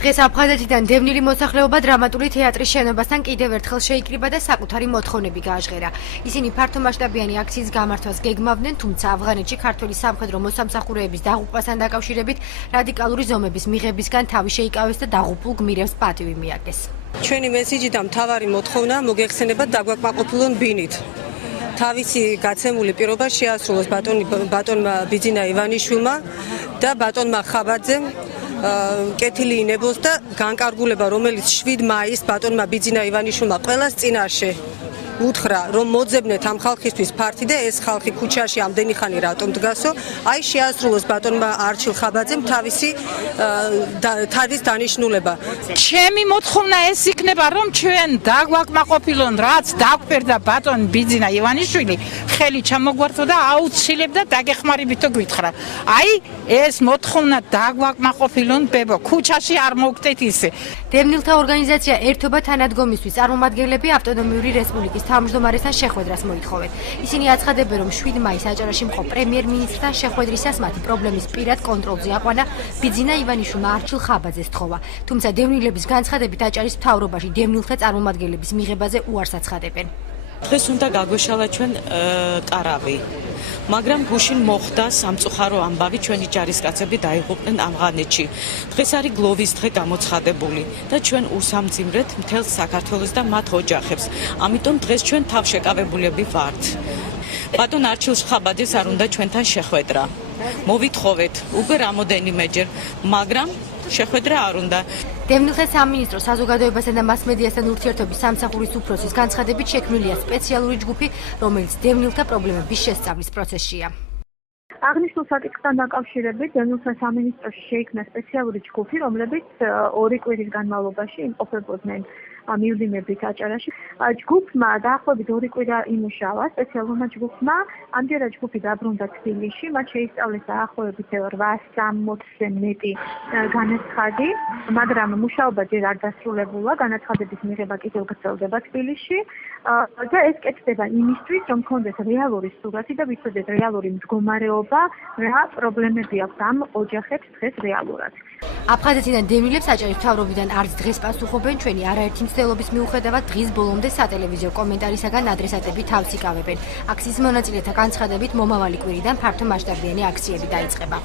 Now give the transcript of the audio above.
დღეს აფხაზეთიდან დევნილი მოსახლეობა დრამატული თეატრის შენობასთან კიდევ ერთხელ შეიკრიბა და საკუთარი მოთხოვნები გააჟღერა. ისინი ფართომასშტაბიანი აქციის გამართვას გეგმავდნენ, თუმცა ავღანეთში ქართველი სამხედრო მოსამსახურეების დაღუპვასთან დაკავშირებით რადიკალური ზომების მიღებისგან თავი შეიკავეს და დაღუპულ გმირებს პატივი მიაგეს. ჩვენი მესიჯი და მთავარი მოთხოვნა მოგეხსენებათ დაგვაკმაყოფილონ ბინით. თავისი გაცემული პირობა შეასრულოს ბატონმა ბიძინა ივანიშვილმა და ბატონმა ხაბაძემ კეთილი ინებოს და განკარგულება, რომელიც 7 მაისს ბატონმა ბიძინა ივანიშვილმა ყველას წინაშე უთხრა, რომ მოძებნეთ ამ ხალხისთვის ფართი და ეს ხალხი ქუჩაში ამდენი ხანი რატომ დგასო, აი შეასრულოს ბატონმა არჩილ ხაბაძემ თავის დანიშნულება. ჩემი მოთხოვნა ეს იქნება, რომ ჩვენ დაგვაკმაყოფილონ, რაც დაგვერდა ბატონ ბიძინა ივანიშვილი, ხელი ჩამოგვართო და აუცილებლად დაგეხმარებითო გვითხრა. აი ეს მოთხოვნა დაგვაკმაყოფილონ ბებო, ქუჩაში არ მოვგდეთ ისე. დევნილთა ორგანიზაცია ერთობა თანადგომისთვის წარმომადგენლები ავტონომიური რესპუბლიკის თავმჯდომარესთან შეხვედრას მოითხოვეთ. ისინი აცხადებენ, რომ 7 მაისს აჭარაში მყოფ პრემიერ-მინისტრთან შეხვედრისას მათი პრობლემის პირად კონტროლზე აყვანა ბიძინა ივანიშვილმა არჩილ ხაბაძეს თხოვა. თუმცა დევნილების განცხადებით აჭარის მთავრობაში დევნილთა წარმომადგენლების მიღებაზე უარს აცხადებენ. დღეს უნდა გაგვეშალა ჩვენ კარავი. მაგრამ გუშინ მოხდა სამწუხარო ამბავი, ჩვენი ჯარისკაცები დაიღუპნენ ავღანეთში. დღეს არის გლოვის დღე გამოცხადებული და ჩვენ უსამძიმრეთ მთელ საქართველოს და მათ ოჯახებს. ამიტომ დღეს ჩვენ თავშეკავებულები ვართ. ბატონ არჩილ ხაბაძეს არ უნდა ჩვენთან შეხვედრა. მოვითხოვეთ უკვე რამოდენიმეჯერ, მაგრამ შეხვედრა არ უნდა. დევნილთა სამინისტრო საზოგადოებასთან და მასმედიასთან ურთიერთობის სამსახურის უფროსის განცხადებით შექმნილია სპეციალური ჯგუფი, რომელიც დევნილთა პრობლემების შესწავლის პროცესშია. აღნიშნულ საკითხთან დაკავშირებით დევნილთა სამინისტროში შეიქმნა სპეციალური ჯგუფი, რომლებიც 2 კვირის განმავლობაში იმყოფებოდნენ მივლინებით აჭარაში. ჯგუფმა დაახლოებით 2 კვირა იმუშავა, სპეციალურმა ჯგუფმა. ამჯერად ჯგუფი დაბრუნდა თბილისში, მათ შეისწავლეს დაახლოებით 860-ზე მეტი განაცხადი, მაგრამ მუშაობა ჯერ არ დასრულებულა, განაცხადების მიღება კიდევ გრძელდება თბილისში და ეს კეთდება იმისთვის, რომ გქონდეს რეალური სურათი და ვიცოდეთ რეალური მდგომარეობა, რა პრობლემები აქვს ამ ოჯახებს დღეს რეალურად. აფხაზეთიდან დევნილებს აჭარის მთავრობიდან არც დღეს პასუხობენ, ჩვენი არაერთი მცდელობის მიუხედავად დღის ბოლომდე სატელევიზიო კომენტარისაგან ადრესატები თავს იკავებენ. აქციის მონაწილეთა განცხადებით მომავალი კვირიდან ფართომასშტაბიანი აქციები დაიწყება.